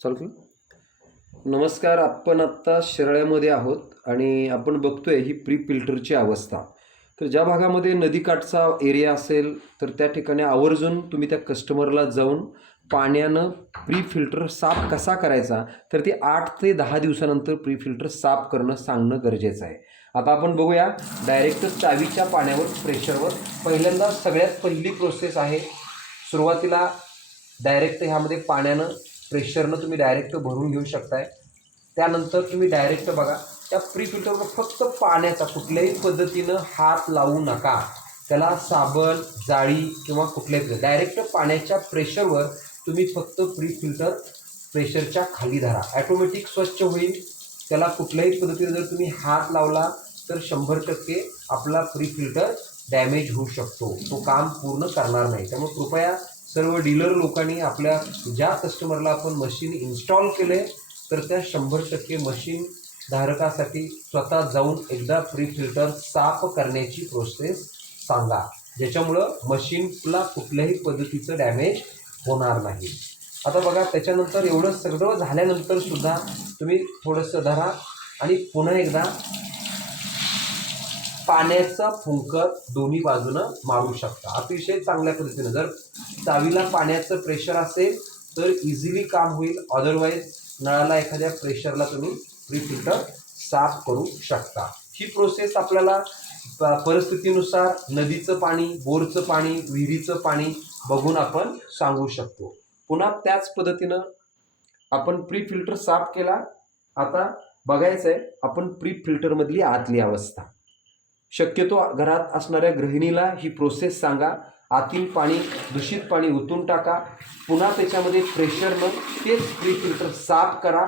चालतं. नमस्कार. आपण आत्ता शिराळ्यामध्ये आहोत आणि आपण बघतोय ही प्री फिल्टरची अवस्था. तर ज्या भागामध्ये नदीकाठचा एरिया असेल तर त्या ठिकाणी आवर्जून तुम्ही त्या कस्टमरला जाऊन पाण्यानं प्री फिल्टर साफ कसा करायचा तर ते 8 ते 10 दिवसानंतर प्री फिल्टर साफ करणं सांगणं गरजेचं आहे. आता आपण बघूया डायरेक्ट चावीच्या पाण्यावर प्रेशरवर. पहिल्यांदा सगळ्यात पहिली प्रोसेस आहे. सुरुवातीला डायरेक्ट ह्यामध्ये पाण्यानं प्रेशरनं तुम्ही डायरेक्ट भरून घेऊ शकताय. त्यानंतर तुम्ही डायरेक्ट बघा त्या प्री फिल्टरवर फक्त पाण्याचा कुठल्याही पद्धतीनं हात लावू नका. त्याला साबण जाळी किंवा कुठल्याही डायरेक्ट पाण्याच्या प्रेशरवर तुम्ही फक्त प्री फिल्टर प्रेशरच्या खाली धरा. ॲटोमॅटिक स्वच्छ होईल. त्याला कुठल्याही पद्धतीने जर तुम्ही हात लावला तर 100% आपला प्री फिल्टर डॅमेज होऊ शकतो. तो काम पूर्ण करणार नाही. त्यामुळे कृपया सर्व डीलर लोकांनी आपल्या ज्या कस्टमरला आपण मशीन इन्स्टॉल केले तर त्या 100% मशीन धारकासाठी स्वतः जाऊन एकदा प्री फिल्टर साफ करण्याची प्रोसेस सांगा, ज्याच्यामुळं मशीनला कुठल्याही पद्धतीचं डॅमेज होणार नाही. आता बघा त्याच्यानंतर एवढं सगळं झाल्यानंतर सुद्धा तुम्ही थोडंसं धरा आणि पुन्हा एकदा पाण्याचा फुंकर दोन्ही बाजूनं मारू शकता अतिशय चांगल्या पद्धतीनं. जर चावीला पाण्याचं प्रेशर असेल तर इझिली काम होईल. अदरवाईज नळाला एखाद्या प्रेशरला तुम्ही प्री फिल्टर साफ करू शकता. ही प्रोसेस आपल्याला परिस्थितीनुसार नदीचं पाणी, बोरचं पाणी, विहिरीचं पाणी बघून आपण सांगू शकतो. पुन्हा त्याच पद्धतीनं आपण प्री फिल्टर साफ केला. आता बघायचं आहे आपण प्री फिल्टरमधली आतली अवस्था. शक्यतो घरात असणाऱ्या गृहिणीला ही प्रोसेस सांगा. आतील पाणी दूषित पाणी ओतून टाका. पुन्हा त्याच्यामध्ये प्रेशरनं तेच प्री फिल्टर साफ करा.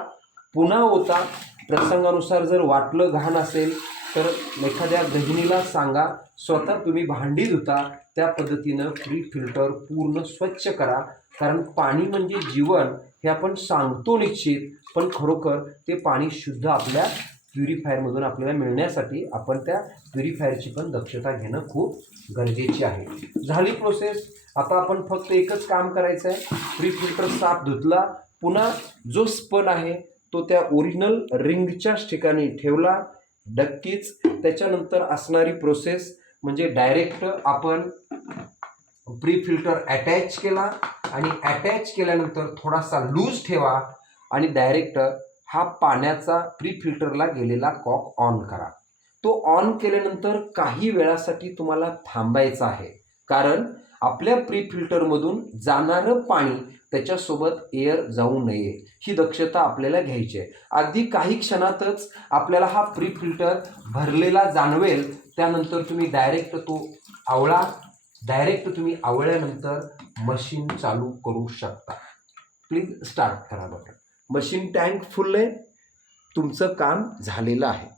पुन्हा ओता. प्रसंगानुसार जर वाटलं घाण असेल तर एखाद्या गृहिणीला सांगा. स्वतः तुम्ही भांडी धुता त्या पद्धतीनं प्री फिल्टर पूर्ण स्वच्छ करा. कारण पाणी म्हणजे जीवन हे आपण सांगतो निश्चित, पण खरोखर ते पाणी शुद्ध आपल्या प्युरिफायरमधून आपल्याला मिळण्यासाठी आपण त्या प्युरिफायरची पण दक्षता घेणं खूप गरजेची आहे. झाली प्रोसेस. आता आपण फक्त एकच काम करायचं आहे. प्री फिल्टर साफ धुतला. पुन्हा जो स्पन आहे तो त्या ओरिजिनल रिंगच्याच ठिकाणी ठेवला. नक्कीच त्याच्यानंतर असणारी प्रोसेस म्हणजे डायरेक्ट आपण प्री फिल्टर अटॅच केला आणि अटॅच केल्यानंतर थोडासा लूज ठेवा आणि डायरेक्ट हा पाण्याचा प्री फिल्टरला गेलेला कॉक ऑन करा. तो ऑन केल्यानंतर काही वेळासाठी तुम्हाला थांबायचं आहे. कारण आपल्या प्री फिल्टरमधून जाणारं पाणी त्याच्यासोबत एअर जाऊ नये ही दक्षता आपल्याला घ्यायची आहे. अगदी काही क्षणातच आपल्याला हा प्री फिल्टर भरलेला जाणवेल. त्यानंतर तुम्ही डायरेक्ट तो आवळा. डायरेक्ट तुम्ही आवळल्यानंतर मशीन चालू करू शकता. प्लीज स्टार्ट करा बघा. मशीन टँक फुल आहे. तुमचं काम झालेलं आहे.